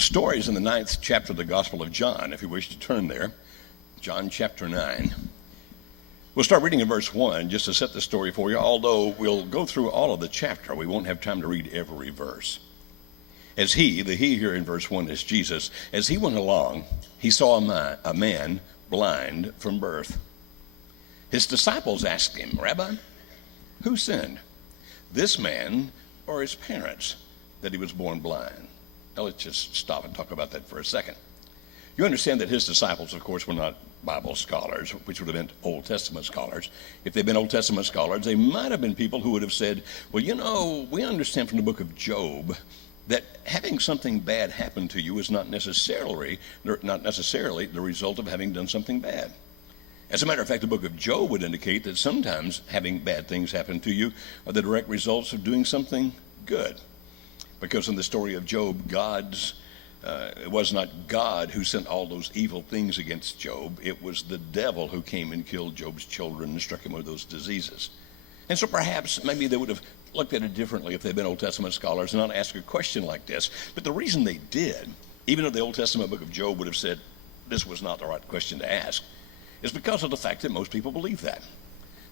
story is in the 9th chapter of the Gospel of John, if you wish to turn there. John chapter 9. We'll start reading in verse 1 just to set the story for you, although we'll go through all of the chapter. We won't have time to read every verse. As the he here in verse 1 is Jesus, as he went along, he saw a man blind from birth. His disciples asked him, "Rabbi, who sinned, this man or his parents, that he was born blind?" Now let's just stop and talk about that for a second. You understand that his disciples, of course, were not Bible scholars, which would have been Old Testament scholars. If they'd been Old Testament scholars, they might have been people who would have said, well, you know, we understand from the book of Job that having something bad happen to you is not necessarily the result of having done something bad. As a matter of fact, the book of Job would indicate that sometimes having bad things happen to you are the direct results of doing something good. Because in the story of Job, it was not God who sent all those evil things against Job. It was the devil who came and killed Job's children and struck him with those diseases. And so perhaps maybe they would have looked at it differently if they'd been Old Testament scholars and not asked a question like this. But the reason they did, even though the Old Testament book of Job would have said this was not the right question to ask, is because of the fact that most people believe that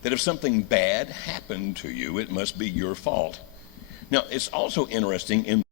if something bad happened to you, it must be your fault. Now, it's also interesting in